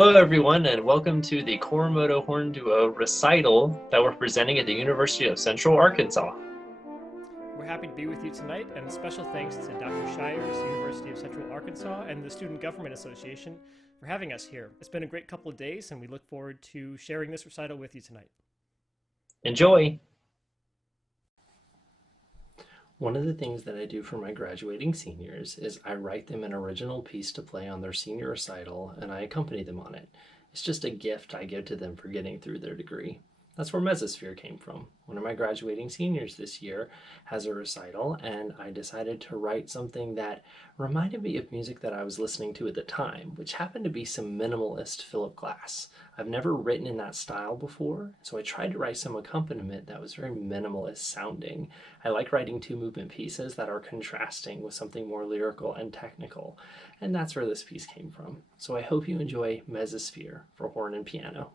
Hello, everyone, and welcome to the Cor Moto Horn Duo recital that we're presenting at the University of Central Arkansas. We're happy to be with you tonight, and special thanks to Dr. Shires, University of Central Arkansas, and the Student Government Association for having us here. It's been a great couple of days, and we look forward to sharing this recital with you tonight. Enjoy! One of the things that I do for my graduating seniors is I write them an original piece to play on their senior recital, and I accompany them on it. It's just a gift I give to them for getting through their degree. That's where Mesosphere came from. One of my graduating seniors this year has a recital, and I decided to write something that reminded me of music that I was listening to at the time, which happened to be some minimalist Philip Glass. I've never written in that style before, so I tried to write some accompaniment that was very minimalist sounding. I like writing two movement pieces that are contrasting with something more lyrical and technical, and that's where this piece came from. So I hope you enjoy Mesosphere for horn and piano.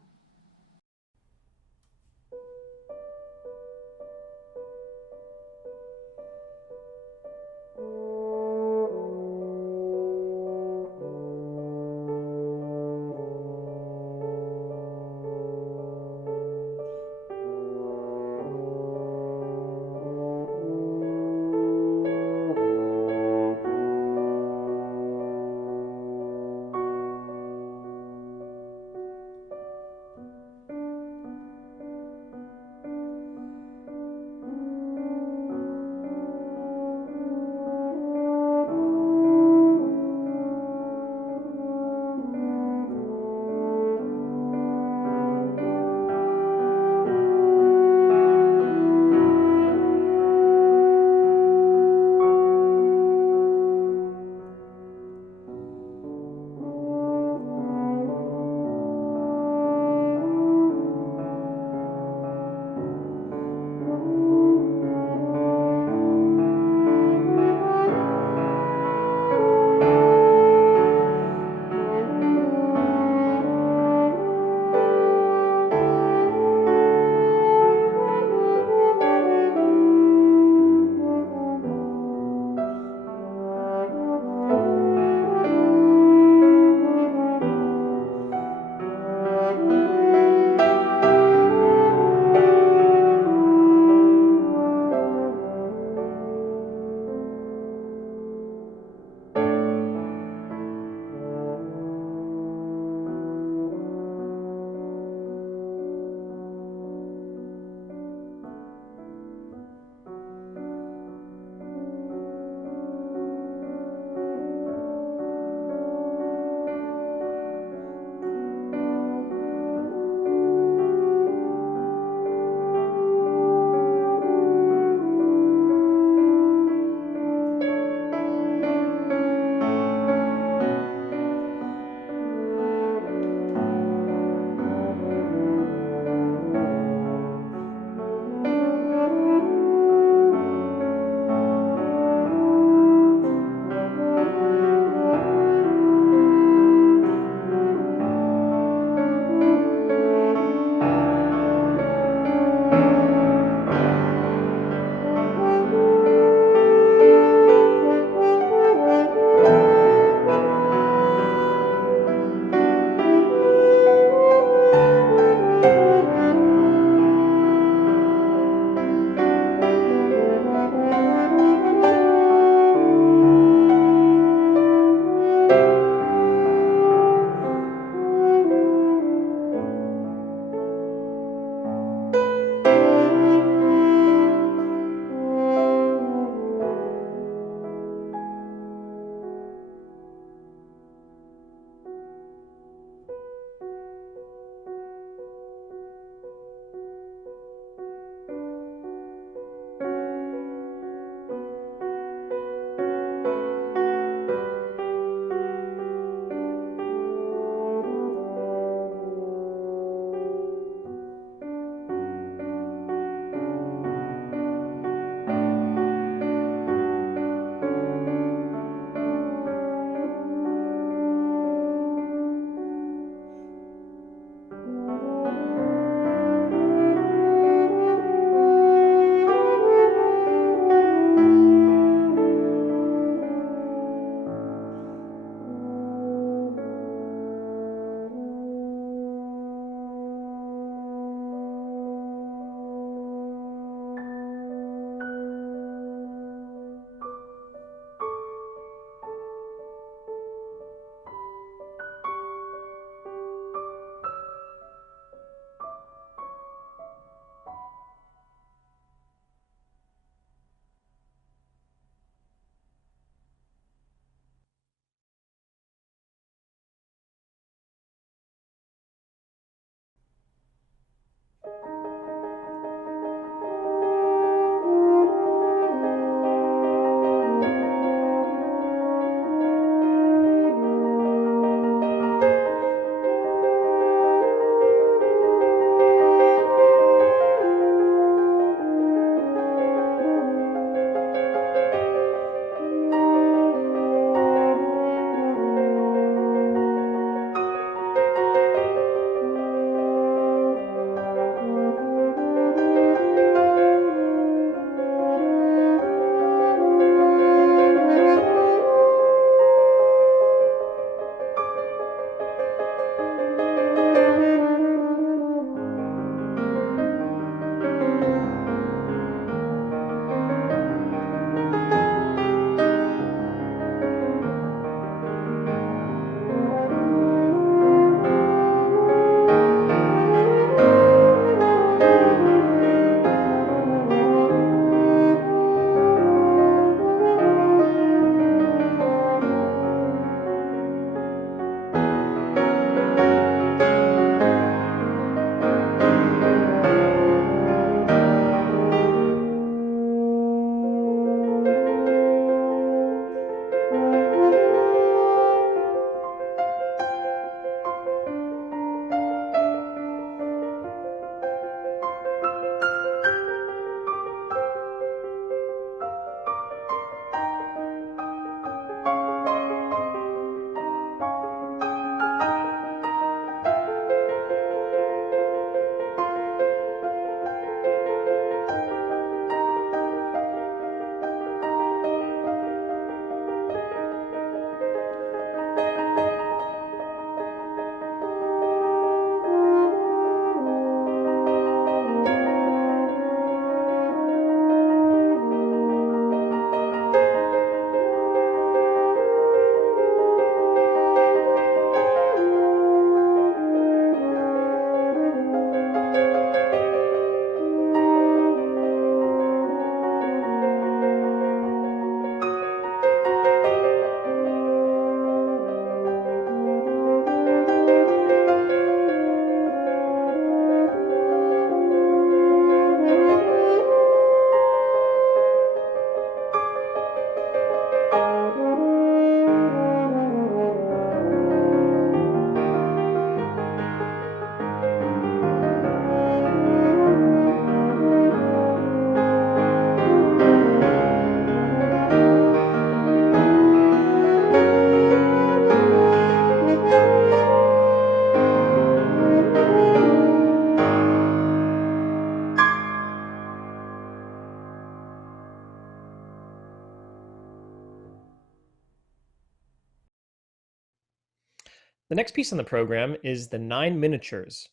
The next piece on the program is the Nine Miniatures.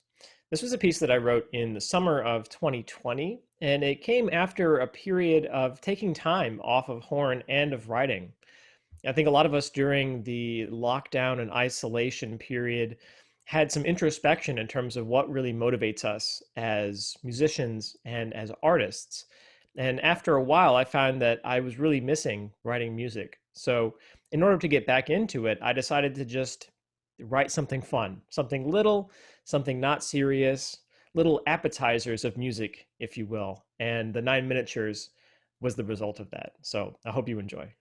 This was a piece that I wrote in the summer of 2020, and it came after a period of taking time off of horn and of writing. I think a lot of us during the lockdown and isolation period had some introspection in terms of what really motivates us as musicians and as artists. And after a while, I found that I was really missing writing music. So, in order to get back into it, I decided to just write something fun, something little, something not serious, little appetizers of music, if you will. And the Nine Miniatures was the result of that. So, I hope you enjoy.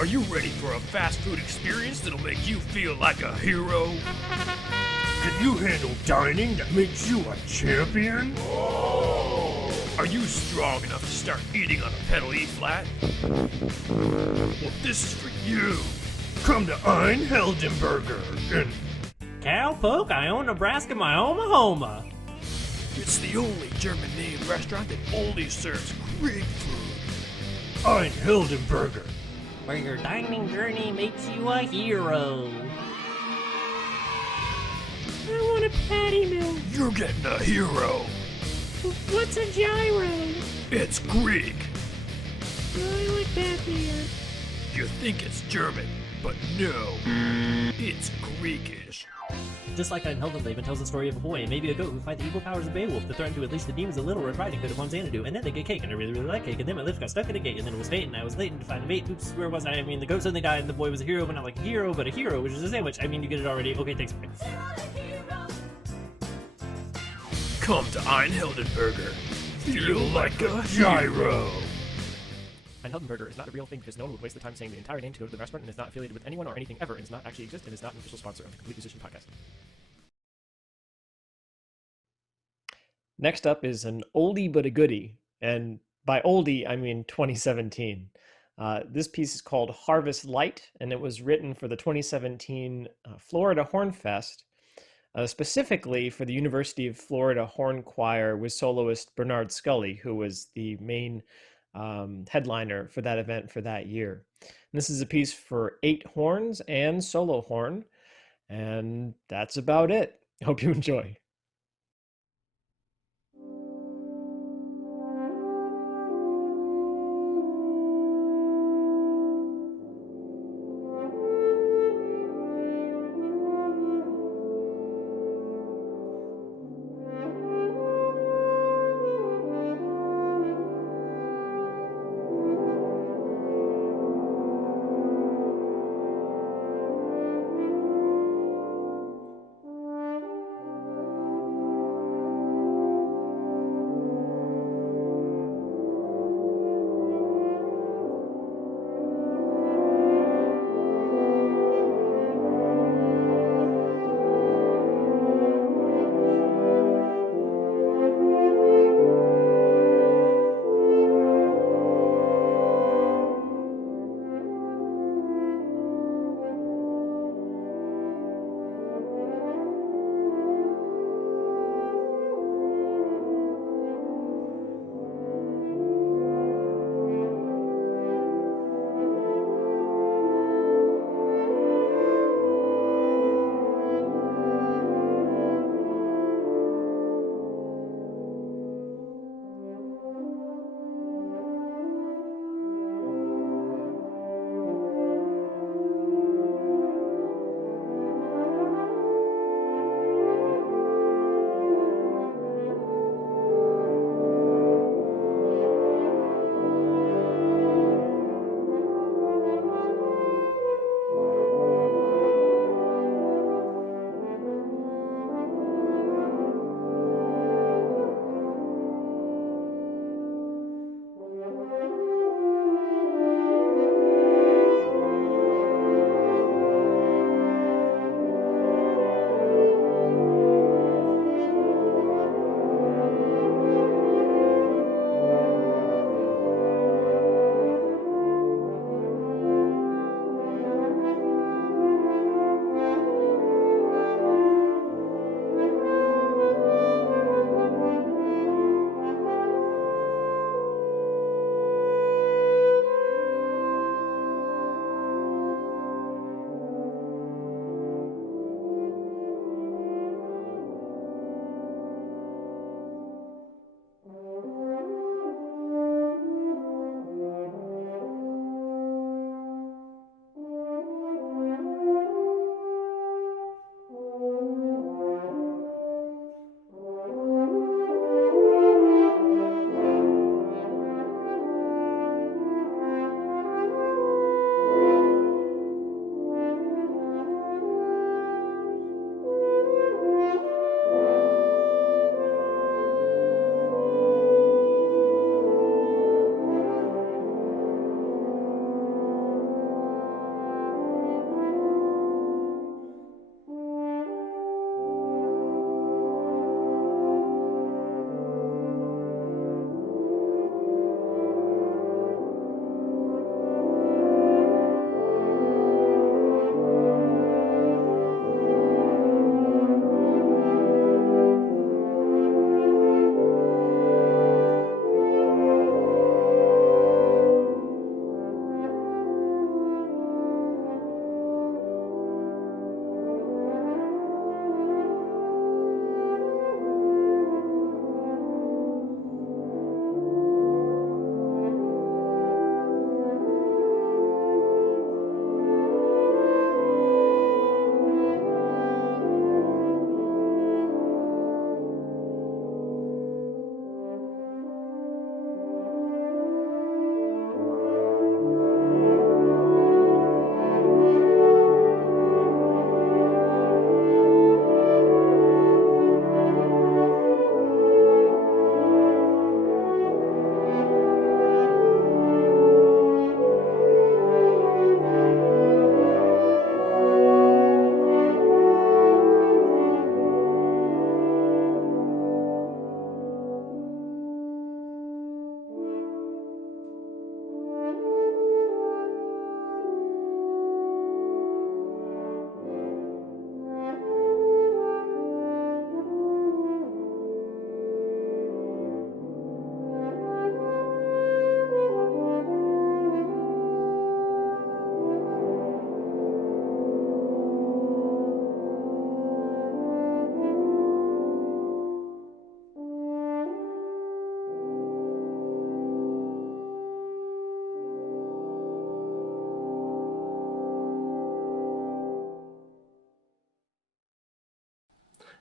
Are you ready for a fast food experience that'll make you feel like a hero? Can you handle dining that makes you a champion? Are you strong enough to start eating on a pedal E-flat? Well, this is for you. Come to Ein Heldenberger and Cowpoke, I own Nebraska, my Oklahoma. It's the only German-named restaurant that only serves Greek food. Ein Heldenberger. Where your dining journey makes you a hero. I want a patty melt. You're getting a hero. What's a gyro? It's Greek. I like that beer. You think it's German, but no, it's Greekish. Just like Heldenleben tells the story of a boy and maybe a goat who fight the evil powers of Beowulf to threaten to at least the demons of Little Red Riding Hood upon Xanadu, and then they get cake, and I really, really like cake, and then my lips got stuck in a gate, and then it was fate, and I was late to find a mate. Oops, where was I? I mean, the goat suddenly died, and the boy was a hero, but not like a hero, but a hero, which is a sandwich. I mean, you get it already. Okay, thanks. Come to Ein Heldenberger. Feel like a gyro. Ein Heldenberger is not a real thing because no one would waste the time saying the entire name to go to the restaurant and is not affiliated with anyone or anything ever and does not actually exist and is not an official sponsor of the Complete Musician Podcast. Next up is an oldie but a goodie, and by oldie I mean 2017. This piece is called Harvest Light, and it was written for the 2017 Florida Horn Fest, specifically for the University of Florida Horn Choir with soloist Bernard Scully, who was the main headliner for that event for that year. And this is a piece for 8 horns and solo horn, and that's about it. Hope you enjoy.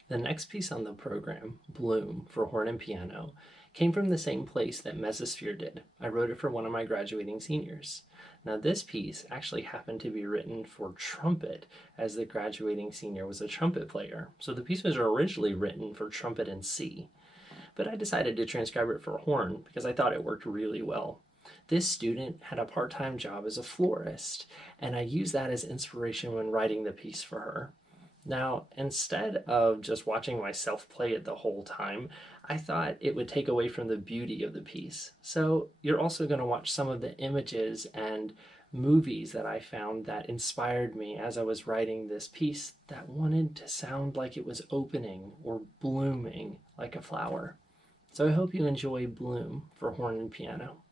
The next piece on the program, Bloom, for horn and piano, came from the same place that Mesosphere did. I wrote it for one of my graduating seniors. Now this piece actually happened to be written for trumpet, as the graduating senior was a trumpet player. So the piece was originally written for trumpet and C. But I decided to transcribe it for horn because I thought it worked really well. This student had a part-time job as a florist, and I used that as inspiration when writing the piece for her. Now, instead of just watching myself play it the whole time, I thought it would take away from the beauty of the piece. So you're also going to watch some of the images and movies that I found that inspired me as I was writing this piece that wanted to sound like it was opening or blooming like a flower. So I hope you enjoy Bloom for horn and piano.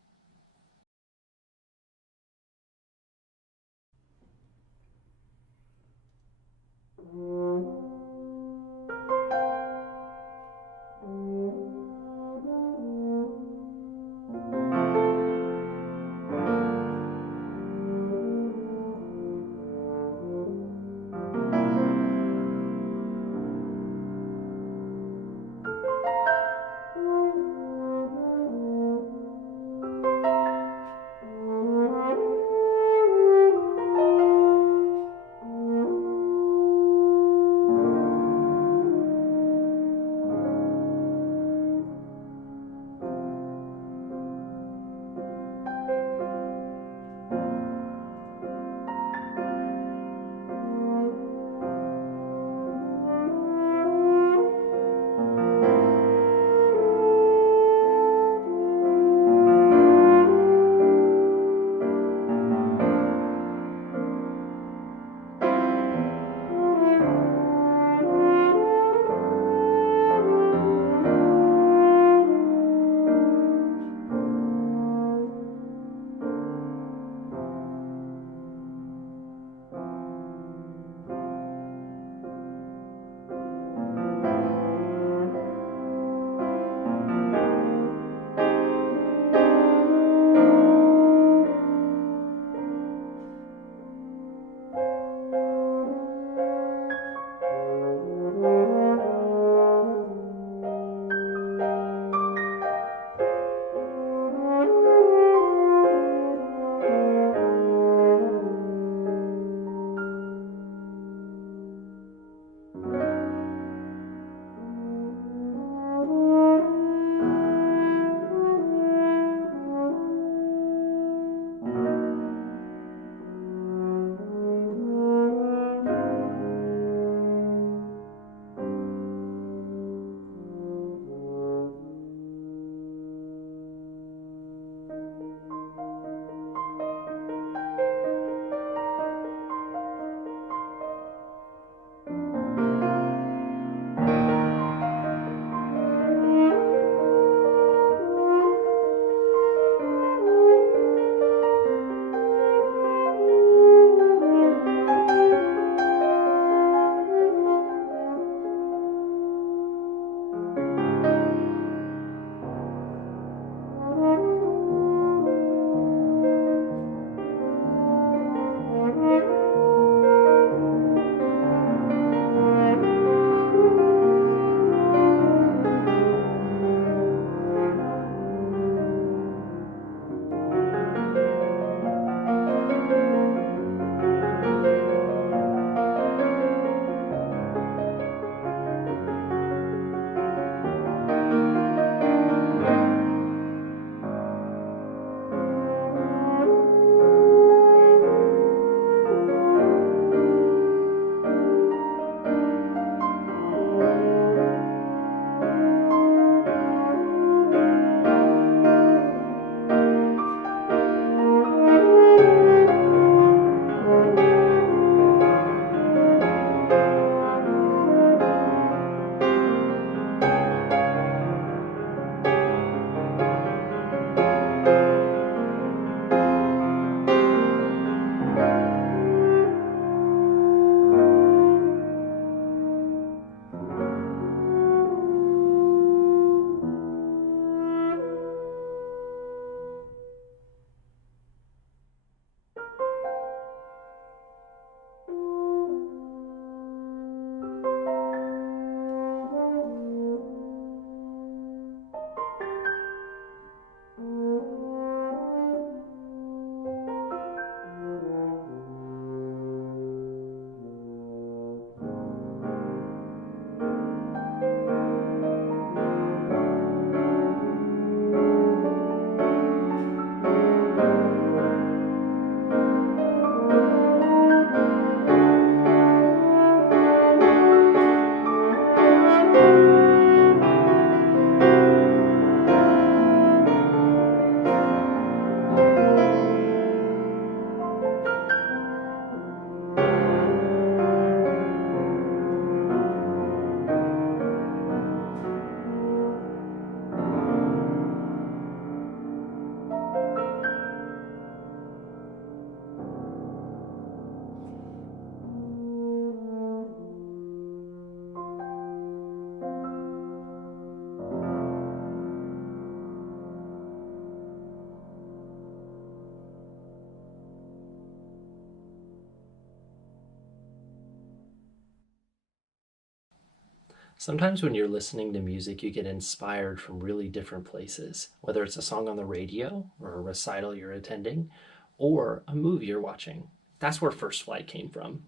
Sometimes when you're listening to music, you get inspired from really different places, whether it's a song on the radio or a recital you're attending or a movie you're watching. That's where First Flight came from.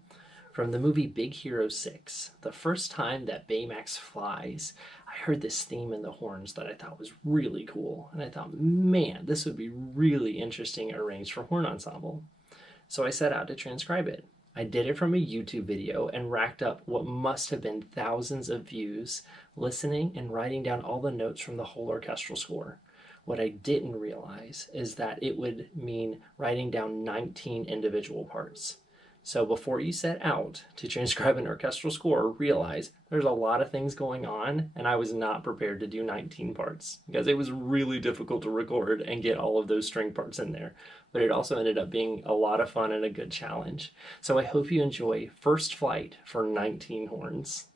From the movie Big Hero 6, the first time that Baymax flies, I heard this theme in the horns that I thought was really cool. And I thought, man, this would be really interesting arranged for horn ensemble. So I set out to transcribe it. I did it from a YouTube video and racked up what must have been thousands of views, listening and writing down all the notes from the whole orchestral score. What I didn't realize is that it would mean writing down 19 individual parts. So before you set out to transcribe an orchestral score, realize there's a lot of things going on, and I was not prepared to do 19 parts because it was really difficult to record and get all of those string parts in there. But it also ended up being a lot of fun and a good challenge. So I hope you enjoy First Flight for 19 horns.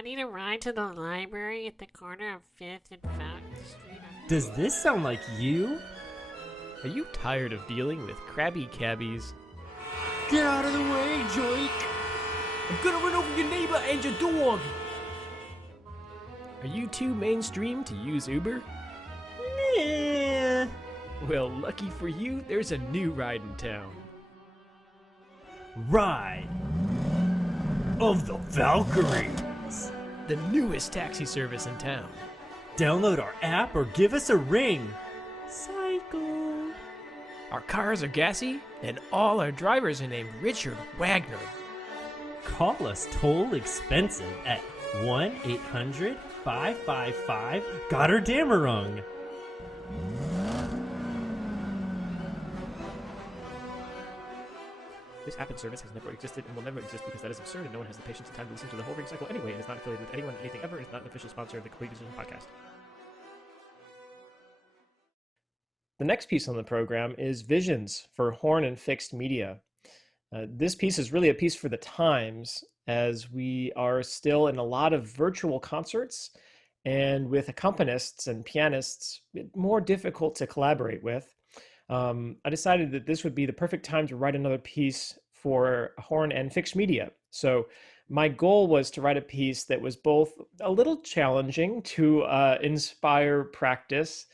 I need a ride to the library at the corner of 5th and Fountain Street. Does this sound like you? Are you tired of dealing with crabby cabbies? Get out of the way, Jake! I'm gonna run over your neighbor and your dog! Are you too mainstream to use Uber? Nah. Well, lucky for you, there's a new ride in town. Ride of the Valkyries. The newest taxi service in town. Download our app or give us a ring. Cycle. Our cars are gassy, and all our drivers are named Richard Wagner. Call us toll expensive at 1-800-555-Gotterdammerung. This app and service has never existed and will never exist because that is absurd and no one has the patience and time to listen to the whole ring cycle anyway and is not affiliated with anyone, anything ever, and is not an official sponsor of the Complete Decision podcast. The next piece on the program is Visions for Horn and Fixed Media. This piece is really a piece for the times, as we are still in a lot of virtual concerts, and with accompanists and pianists, more difficult to collaborate with. I decided that this would be the perfect time to write another piece for horn and fixed media. So my goal was to write a piece that was both a little challenging to inspire practice,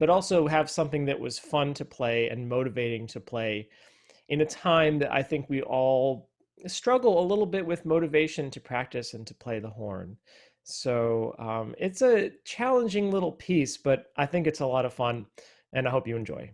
but also have something that was fun to play and motivating to play in a time that I think we all struggle a little bit with motivation to practice and to play the horn. So it's a challenging little piece, but I think it's a lot of fun, and I hope you enjoy.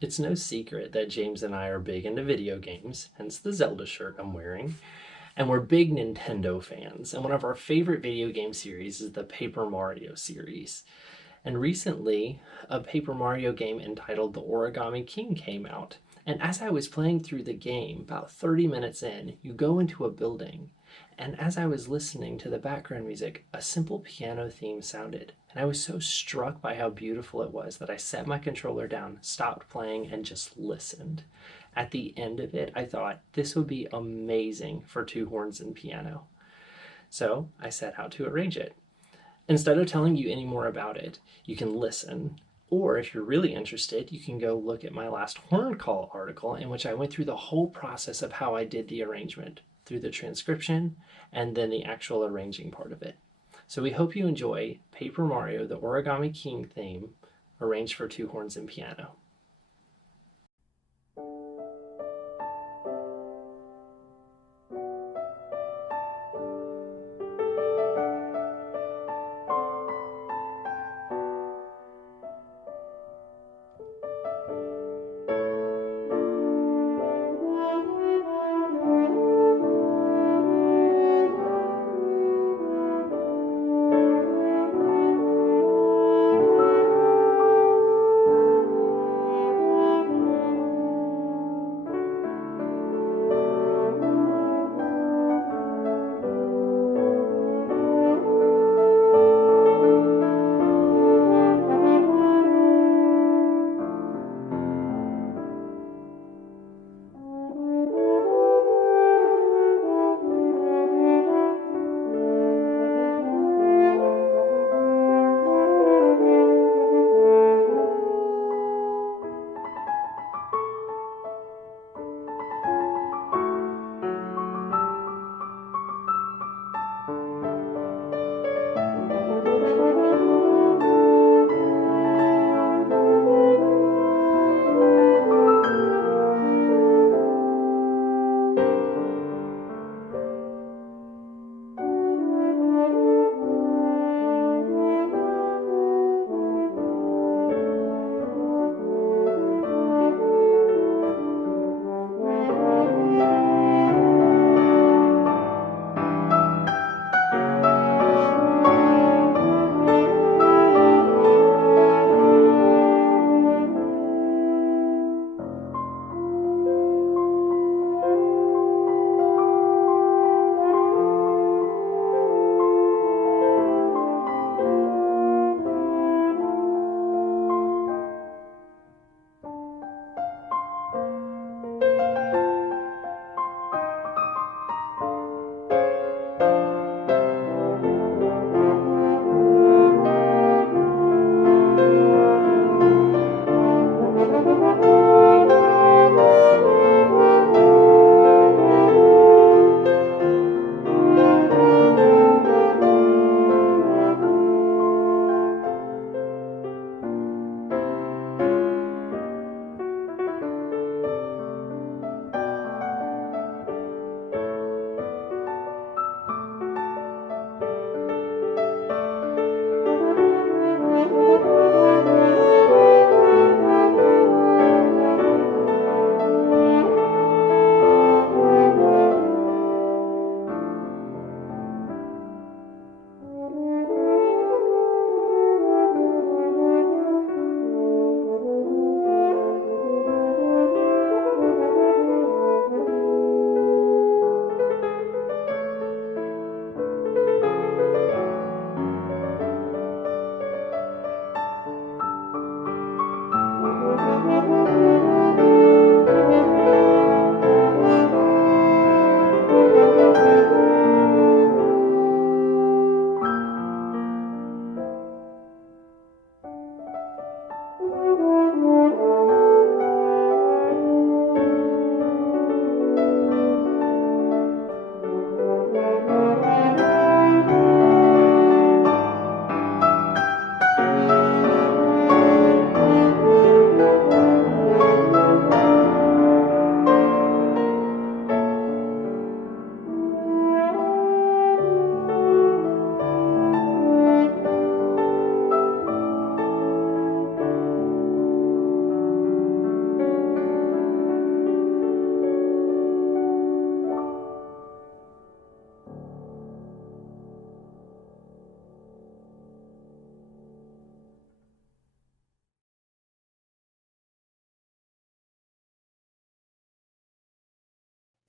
It's no secret that James and I are big into video games, hence the Zelda shirt I'm wearing. And we're big Nintendo fans, and one of our favorite video game series is the Paper Mario series. And recently, a Paper Mario game entitled The Origami King came out. And as I was playing through the game, about 30 minutes in, you go into a building. And as I was listening to the background music, a simple piano theme sounded. And I was so struck by how beautiful it was that I set my controller down, stopped playing, and just listened. At the end of it, I thought this would be amazing for two horns and piano. So I set out to arrange it. Instead of telling you any more about it, you can listen. Or if you're really interested, you can go look at my last horn call article in which I went through the whole process of how I did the arrangement, through the transcription and then the actual arranging part of it. So we hope you enjoy Paper Mario, the Origami King theme, arranged for two horns and piano.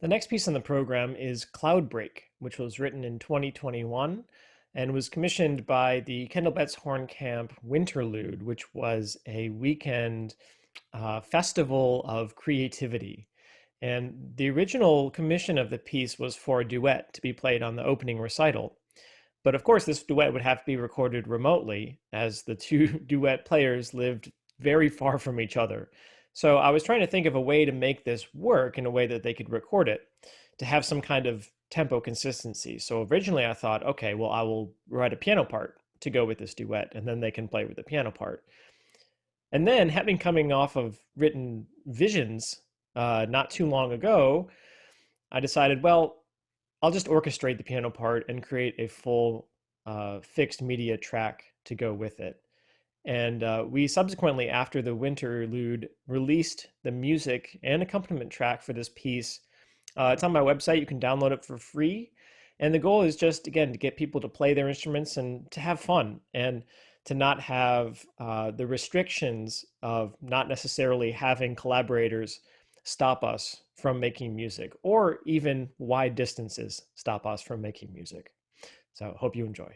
The next piece on the program is Cloud Break, which was written in 2021 and was commissioned by the Kendall Betts Horn Camp Winterlude, which was a weekend festival of creativity. And the original commission of the piece was for a duet to be played on the opening recital. But of course, this duet would have to be recorded remotely, as the two duet players lived very far from each other. So I was trying to think of a way to make this work in a way that they could record it, to have some kind of tempo consistency. So originally I thought, okay, well, I will write a piano part to go with this duet, and then they can play with the piano part. And then, having coming off of written visions not too long ago, I decided, well, I'll just orchestrate the piano part and create a full fixed media track to go with it. And we subsequently, after the Winterlude, released the music and accompaniment track for this piece. It's on my website. You can download it for free. And the goal is just, again, to get people to play their instruments and to have fun, and to not have the restrictions of not necessarily having collaborators stop us from making music, or even wide distances stop us from making music. So hope you enjoy.